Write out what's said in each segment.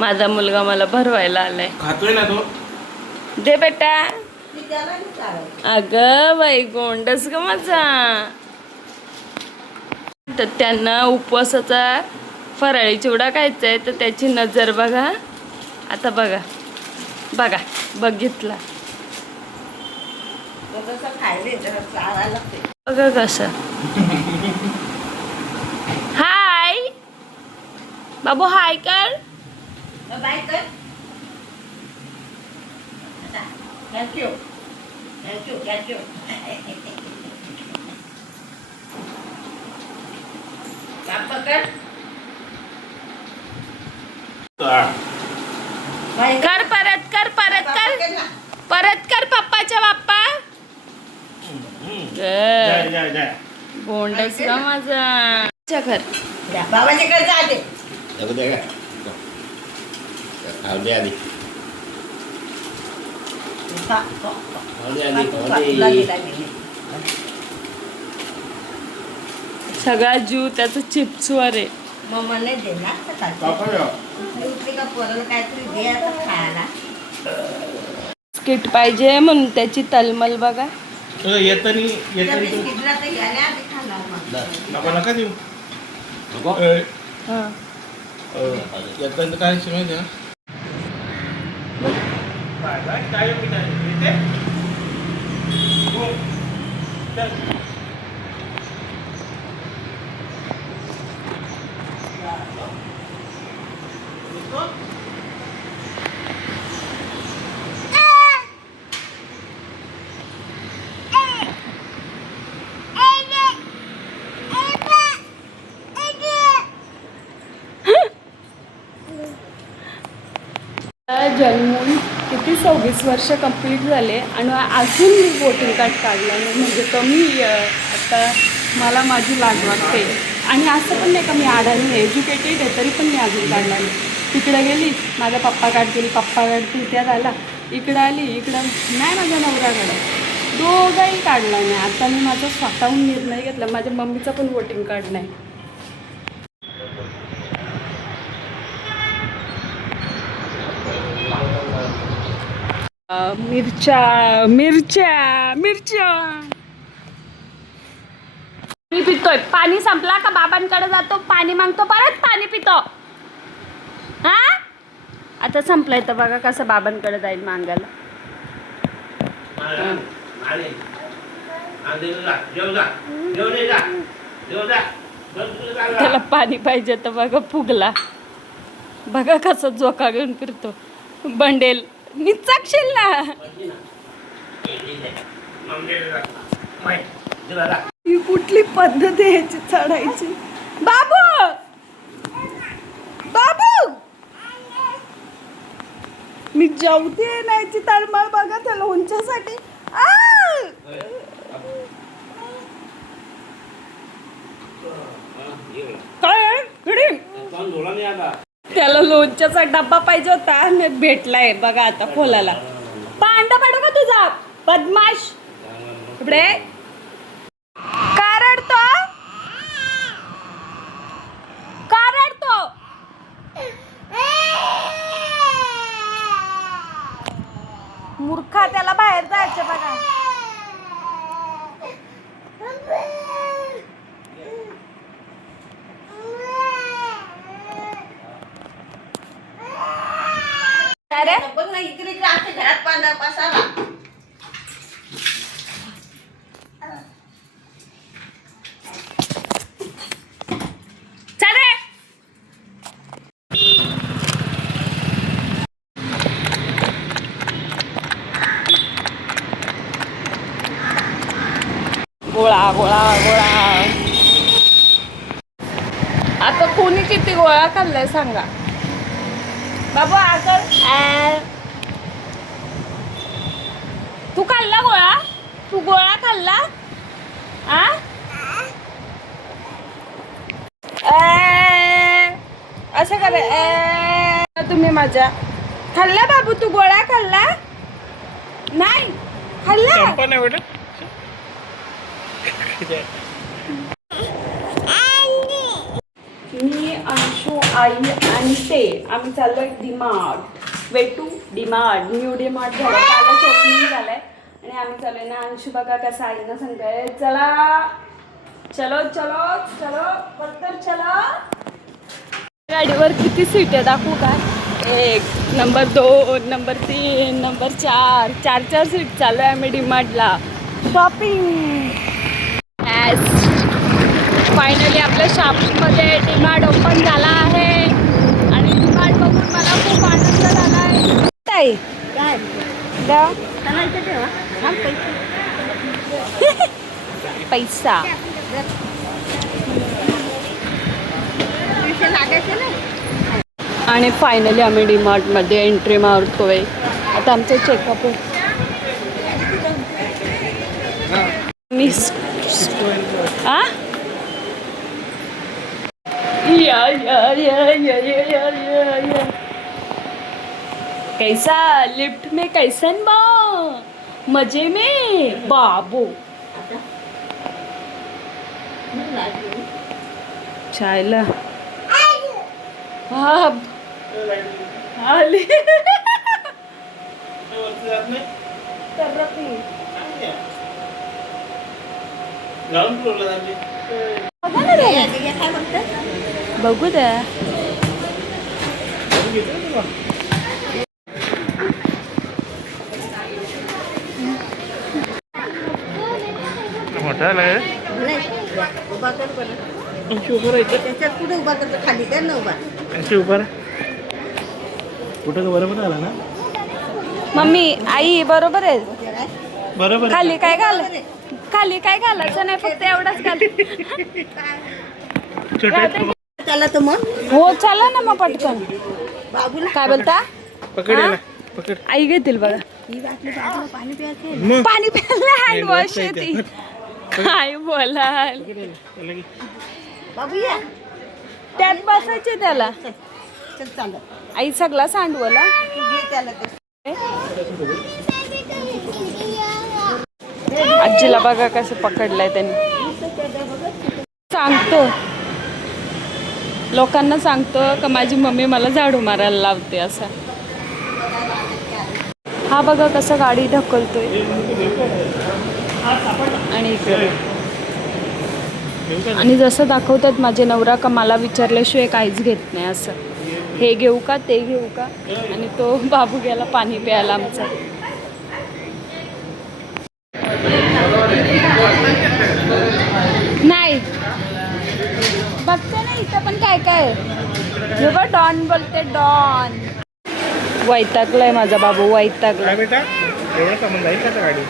माझा मुलगा मला भरवायला आलाय. खातोय ना तो. दे बेटा. अगं बाई गोंडस ग माझा. तर त्यांना उपवासाचा फराळी चिवडा खायचा आहे, तर त्याची नजर बघा. आता बघा बघा बघितला बघा कसं. हाय बाबू, हाय कर. Thank you thank you thank you. कर परत कर परत कर परत कर पप्पाच्या बाप्पा. गोंडस का माझा. घर बाबाच्याकडे जाते. सगळा जीव त्याचं चिप्सवर आहे. मम्माने दे ना का पोराला काहीतरी दे आता खायला. बिस्किट पाहिजे म्हणून त्याची तलमल बघा. बिस्किटला तर घ्यायला आधी खाणार मग. नका देऊ. हा. येताना काय शिवाय द्या. जन्मून किती 26 वर्ष कंप्लीट झाले आणि अजून मी वोटिंग कार्ड काढलं नाही. म्हणजे कमी आता मला माझी लाज वाटते. आणि असं पण नाही का मी आडाणी एज्युकेटेड आहे तरी पण मी अजून काढला नाही. तिकडं गेली माझा पप्पा काढतील, पप्पा काढतील, त्यात आला. इकडं आली, इकडं नाही माझा नवराकडं, दोघंही काढला नाही. आता मी माझा स्वतःहून निर्णय घेतला. माझ्या मम्मीचा पण वोटिंग कार्ड नाही. मिरच्या मिरच्या मिरच्या. मी पितोय. पाणी संपला का बाबांकडे जातो, पाणी मागतो, परत पाणी पितो. हा आता संपलंय तर बघा कसं बाबांकडे जाईल मागायला. त्याला पाणी पाहिजे तर बघा फुगला. बघा कसं झोका घेऊन फिरतो. बंडेल निचाकशील ना. ही कुठली पद्धत आहे याची चढायची. बाबू बाबू मी जेवते नाहीची तळमळ बघा त्याला उंच्यासाठी. काय त्याला लोणच्याचा डब्बा पाहिजे होता आणि भेटलाय बघा आता खोलाला. पांडा पाडू का तुझा बदमाश. इकडे का रडतो, का रडतो. मूर्खा त्याला बाहेर जायचं बघा. बघ ना इकडे घरात पांढरा पसारा. गोळा गोळा गोळा. आता कोणी किती गोळा खाल्लाय सांगा बाबू. आकर तू खाल्ला गोळा, तू गोळा खाल्ला. असं करा तुम्ही माझ्या. खाल्ला बाबू तू गोळा खाल्ला नाही खाल्ला. मी अंशू आई आणि ते आम्ही चाललोय डीमार्ट. वेटू डीमार्ट, न्यू डीमार्ट झालं, कालच ओपनिंग झालंय आणि आम्ही चाललोय ना. अंशू बघा कसं आईना सांगताय, चला चलो चलो चलो पत्तर चला. गाडीवर किती सीट आहे दाखवू काय? 1 नंबर 2 नंबर 3 नंबर 4 4 सीट. चालू आहे आम्ही डीमार्टला शॉपिंग. फायनली आपल्या शॉपमध्ये डीमार्ट ओपन झाला आहे आणि डीमार्ट बघून मला खूप आनंद झाला आहे. काय पैसा लागायचं ना. आणि फायनली आम्ही डीमार्टमध्ये एंट्री मारतोय. आता आमचं चेकअप मिस आ या. कैसा लिफ्ट में कैसन बा मजे में बाबू. चायला हा आली ग्राउंड फ्लोअरला जाते. काय म्हणतात? बघू द्या. मोठा आहे उभा कर बरं. उभं त्याच्यात कुठे उभा करतो? खाली कर ना उभा. उभं कुठं बरोबर आला ना. मम्मी आई बरोबर आहे. बरोबर खाली काय घालायचं नाही, फक्त एवढाच घाल. त्याला तर मग हो चला ना मग पटकन. बाबूला काय बोलता? पकड हा? पकड. आई घेतील बघा. ही बाटली बाबूला पाणी प्यायचं. पाणी प्यायला हँड वॉश येते. काय बोलाल, बाबू या त्यात बसायचे त्याला. चल चालत आई सगळा सांडवला. तू घे त्याला तर. आजीला बघा कसं पकडलंय त्यांनी. सांगतो लोकांना, सांगतो का माझी मम्मी मला झाडू मारायला लावते असं. हा बघा कसं गाडी ढकलतोय. आणि इकडे आणि जसं दाखवतात माझे नवरा का मला विचारल्याशिवाय काहीच घेत नाही असं. हे घेऊ का ते घेऊ का. आणि तो बाबू गेला पाणी प्यायला आमचा. नाही बघते ना इथं पण काय काय. हे बघ डॉन बोलते डॉन. वैतागलाय माझा बाबू, वैतागलाय. बेटा एवढं सामान जाईल का गाडी.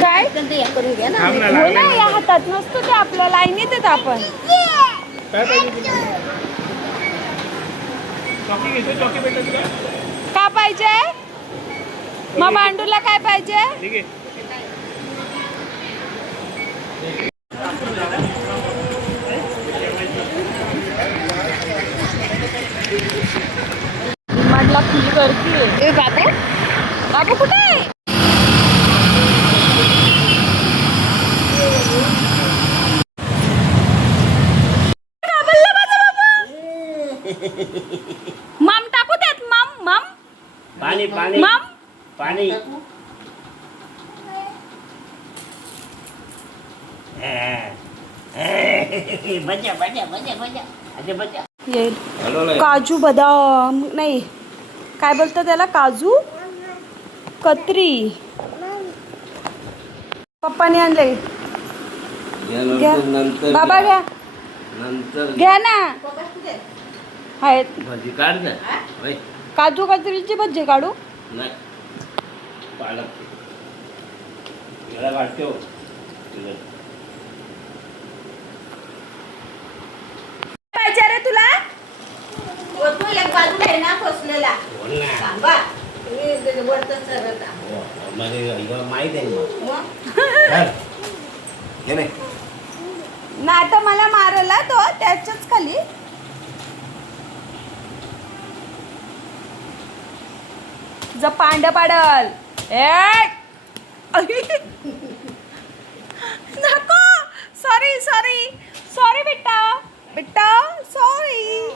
काय करून घ्या ना. हो ना, या हातात नसतो ते आपल्या लाईनीत येत आपण. काय पाहिजे तुला. चॉकी घेतो. चॉकी भेटत तुला. का पाहिजे मग भांडूला काय पाहिजे. ठीक आहे. म्हटलं फुल करते. बाबू बाबू कुठे आहे. मम टाकू देत. मम मम पाणी पाणी मम पाणी. बजा बजा बजा बजा अरे बजा. येईल काजू बदाम नाही काय बोलतं त्याला, काजू कतरी. पप्पाने आणले. घ्या बाबा घ्या नंतर घ्या ना. आहेत भाजी काढ ना. काजू कतरीची भजी काढू. नाही पालक याला वाटते हो. पाहिजे रे तुला. एक बाजूला आहे ना फसलेला सांगा. तुम्ही वरतं सरळ माहित आहे मग ना आता मला मारला तो त्याच्याच खाली. ज पांड पाडल. नको. सॉरी सॉरी सॉरी बेटा. बेटा सॉरी.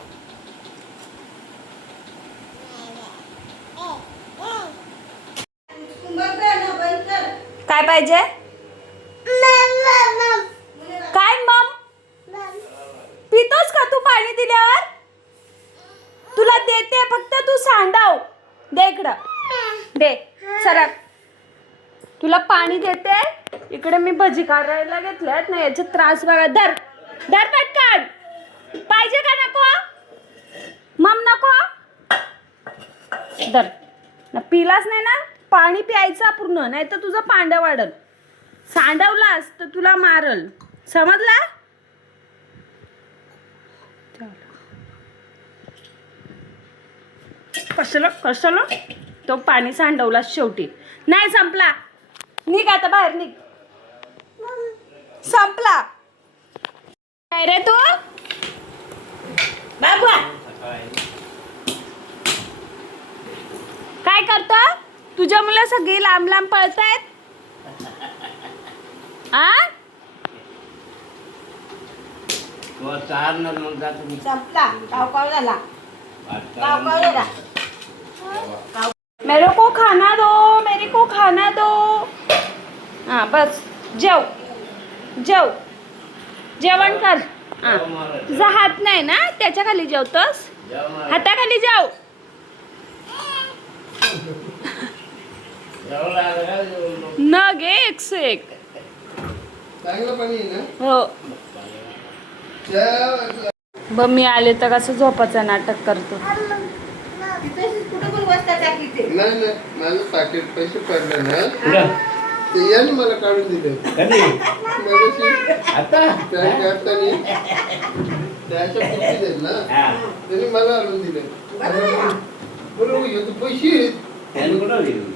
काय पाहिजे? काय मम? पितोस का तू पाणी दिल्यावर? तुला देते फक्त तू सांडाव. दे इकडं. दे सरक. तुला पाणी देते. इकडे मी भजी काढायला घेतल्यात ना, याचे त्रास बघा. धर धर पटकन. पाहिजे का नको? मम नको? धर ना. पिलास नाही ना, पाणी प्यायचा पूर्ण, नाही तर तुझं पांडं वाढल. सांडवलास तर तुला मारल. समजला? कशाला कशाला तो पाणी सांडवला शेवटी. नाही संपला. निघ आता बाहेर निघ. संपला. काय रे तू बाबा? काय करतो? तुझ्या मुलं सगळी लांब लांब पळतायत. आ चारणार मग जातो मी. संपला. काव झाला. काव झाला. मेरे को खाना दो, मेरे को खाना दो. हाँ बस जेव जेव. जेवण कर. हा तुझा हात नाही ना, त्याच्या खाली जेवतोस. हाताखाली जेव. न गे 101. चांगलं पाणी आहे ना? हो. त्या- ब मी आले तर कसं झोपाचं नाटक करतो. तिथे कुठं पण वस्ता टाकली ते. नाही नाही, माझं पाकिट पैसे पडले ना, कुठं? ते याने मला काढून दिले. कधी? मगाशी आता? त्या कॅप्टनी त्याच्या पैसे देत ना, हा. त्यांनी मला आणून दिले. बरोबर, हे तर पैसे आहेत. त्याने कुठं दिली?